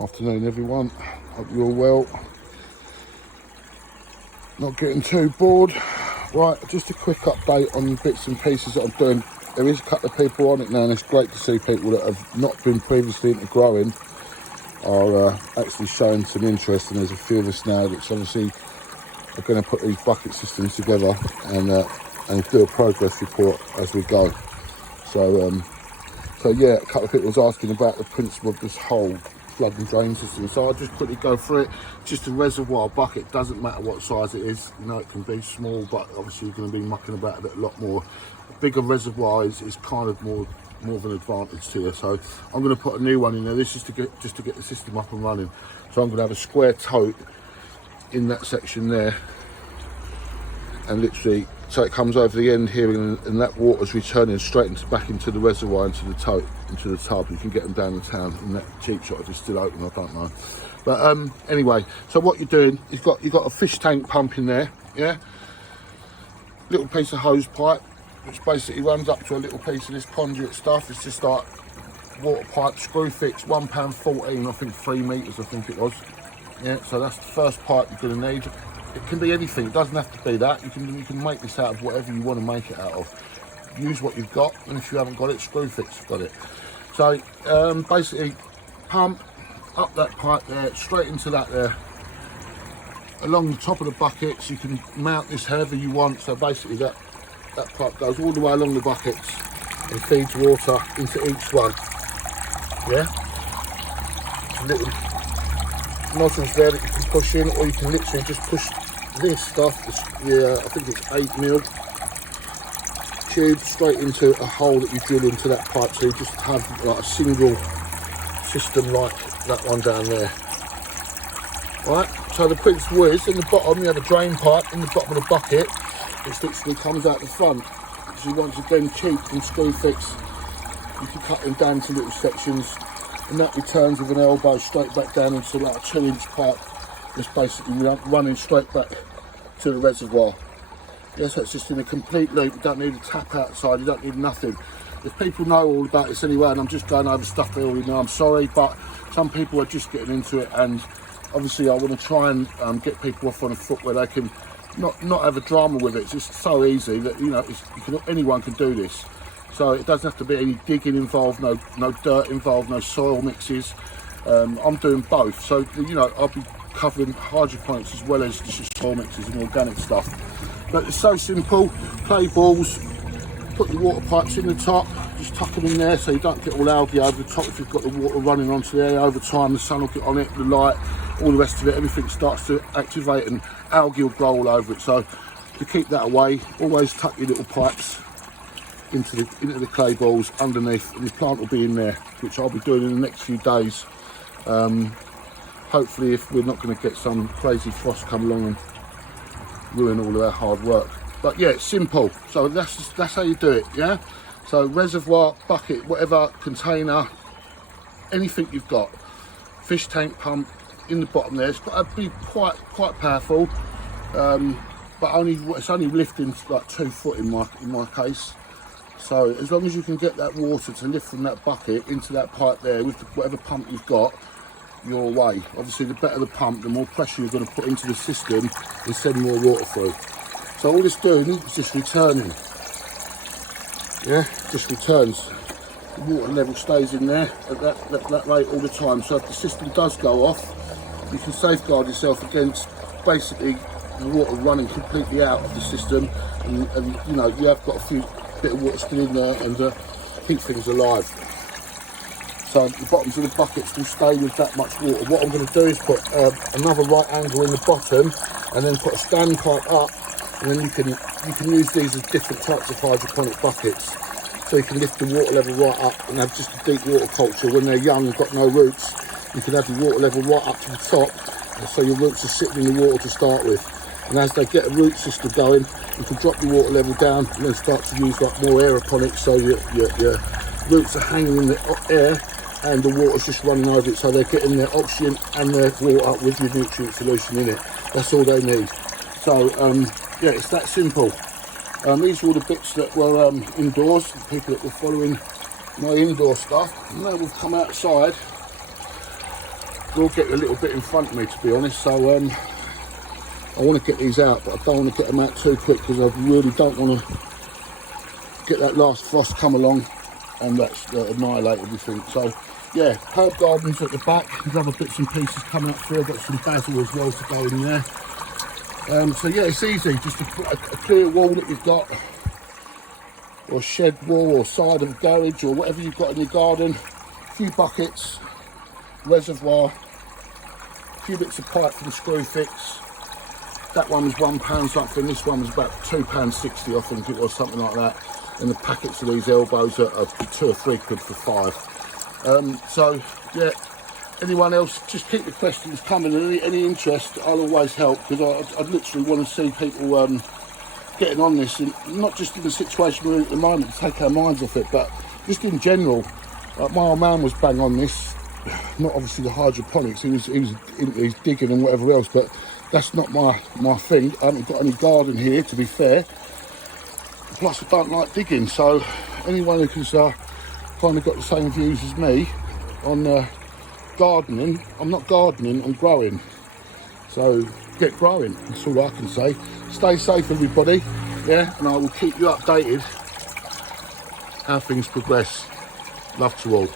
Afternoon everyone, hope you're all well, not getting too bored. Right, just a quick update on the bits and pieces that I'm doing. There is a couple of people on it now, and it's great to see people that have not been previously into growing are actually showing some interest, and there's a few of us now that's obviously are going to put these bucket systems together and do a progress report as we go. So yeah, a couple of people was asking about the principle of this whole flood and drain system, so I'll just quickly go through it. Just a reservoir bucket, doesn't matter what size it is, you know, it can be small, but obviously you're going to be mucking about it a lot more. A bigger reservoir is kind of more of an advantage to you. So I'm going to put a new one in there. This is to get the system up and running. So I'm going to have a square tote in that section there, and literally so it comes over the end here, and that water's returning straight back into the reservoir, into the tote, into the tub. You can get them down the town in that cheap shop if it's still open, I don't know. But anyway, so what you're doing, you've got a fish tank pump in there, yeah? Little piece of hose pipe, which basically runs up to a little piece of this conduit stuff. It's just like water pipe, screw fix, £1.14, I think 3 metres, I think it was. Yeah, so that's the first pipe you're going to need. It can be anything, it doesn't have to be that. You can make this out of whatever you want to make it out of. Use what you've got, and if you haven't got it, screw fix got it. So basically pump up that pipe there, straight into that there. Along the top of the buckets, you can mount this however you want. So basically that pipe goes all the way along the buckets and feeds water into each one. Yeah? Little nozzles there that you can push in, or you can literally just push this stuff, I think it's 8mm tube, straight into a hole that you drill into that pipe, so you just have like a single system like that one down there. Right, so the principle is, in the bottom you have a drain pipe in the bottom of the bucket, which literally comes out the front. So once again, cheap and screw fix, you can cut them down into little sections, and that returns with an elbow straight back down into like a 2-inch pipe that's basically running straight back to the reservoir. Yes, that's just in a complete loop. You don't need a tap outside, you don't need nothing. If people know all about this anyway, and I'm just going over stuff they already know, I'm sorry, but some people are just getting into it, and obviously I want to try and get people off on a foot where they can not have a drama with it. It's just so easy that, you know, anyone can do this. So it doesn't have to be any digging involved, no dirt involved, no soil mixes. I'm doing both, so you know, I'll be covering hydroponics as well as just soil mixes and organic stuff. But it's so simple. Clay balls, put your water pipes in the top, just tuck them in there so you don't get all algae over the top. If you've got the water running onto there, over time the sun will get on it, the light, all the rest of it, everything starts to activate and algae will grow all over it. So to keep that away, always tuck your little pipes into the clay balls underneath, and the plant will be in there, which I'll be doing in the next few days. Hopefully, if we're not going to get some crazy frost come along and ruin all of our hard work. But yeah, it's simple. So that's how you do it. Yeah. So reservoir, bucket, whatever container, anything you've got, fish tank pump in the bottom there. It's got to be quite powerful, but it's only lifting like 2 foot in my case. So as long as you can get that water to lift from that bucket into that pipe there with whatever pump you've got, you're away. Obviously, the better the pump, the more pressure you're going to put into the system and send more water through. So all it's doing is just returning. Yeah, just returns. The water level stays in there at that rate all the time. So if the system does go off, you can safeguard yourself against basically the water running completely out of the system, and you know, you have got a few bit of water still in there and keep things alive. So the bottoms of the buckets will stay with that much water. What I'm going to do is put another right angle in the bottom, and then put a standpipe up, and then you can use these as different types of hydroponic buckets. So you can lift the water level right up and have just a deep water culture. When they're young and got no roots, you can have the water level right up to the top, so your roots are sitting in the water to start with. And as they get a root system going, you can drop the water level down and then start to use like more aeroponics, so your roots are hanging in the air and the water's just running over it, so they're getting their oxygen and their water with your nutrient solution in it. That's all they need. So yeah, it's that simple. These are all the bits that were indoors, the people that were following my indoor stuff. And now we've come outside. will get a little bit in front of me, to be honest. So I want to get these out, but I don't want to get them out too quick because I really don't want to get that last frost come along and that's annihilate everything. So yeah, herb gardens at the back. There's other bits and pieces coming up through. I've got some basil as well to go in there. So yeah, it's easy, just a clear wall that you've got, or shed wall, or side of a garage, or whatever you've got in your garden. A few buckets, reservoir, a few bits of pipe from Screwfix. That one was £1 something, this one was about £2.60, I think it was, something like that. And the packets of these elbows are 2 or 3 quid for 5. So yeah, anyone else, just keep the questions coming, and any interest, I'll always help, because I literally want to see people getting on this, and not just in the situation we're in at the moment to take our minds off it, but just in general. Like my old man was bang on this, not obviously the hydroponics, he's digging and whatever else, but that's not my thing. I haven't got any garden here, to be fair, plus I don't like digging. So anyone who's kind of got the same views as me on gardening, I'm not gardening, I'm growing. So get growing, that's all I can say. Stay safe, everybody, yeah, and I will keep you updated how things progress. Love to all.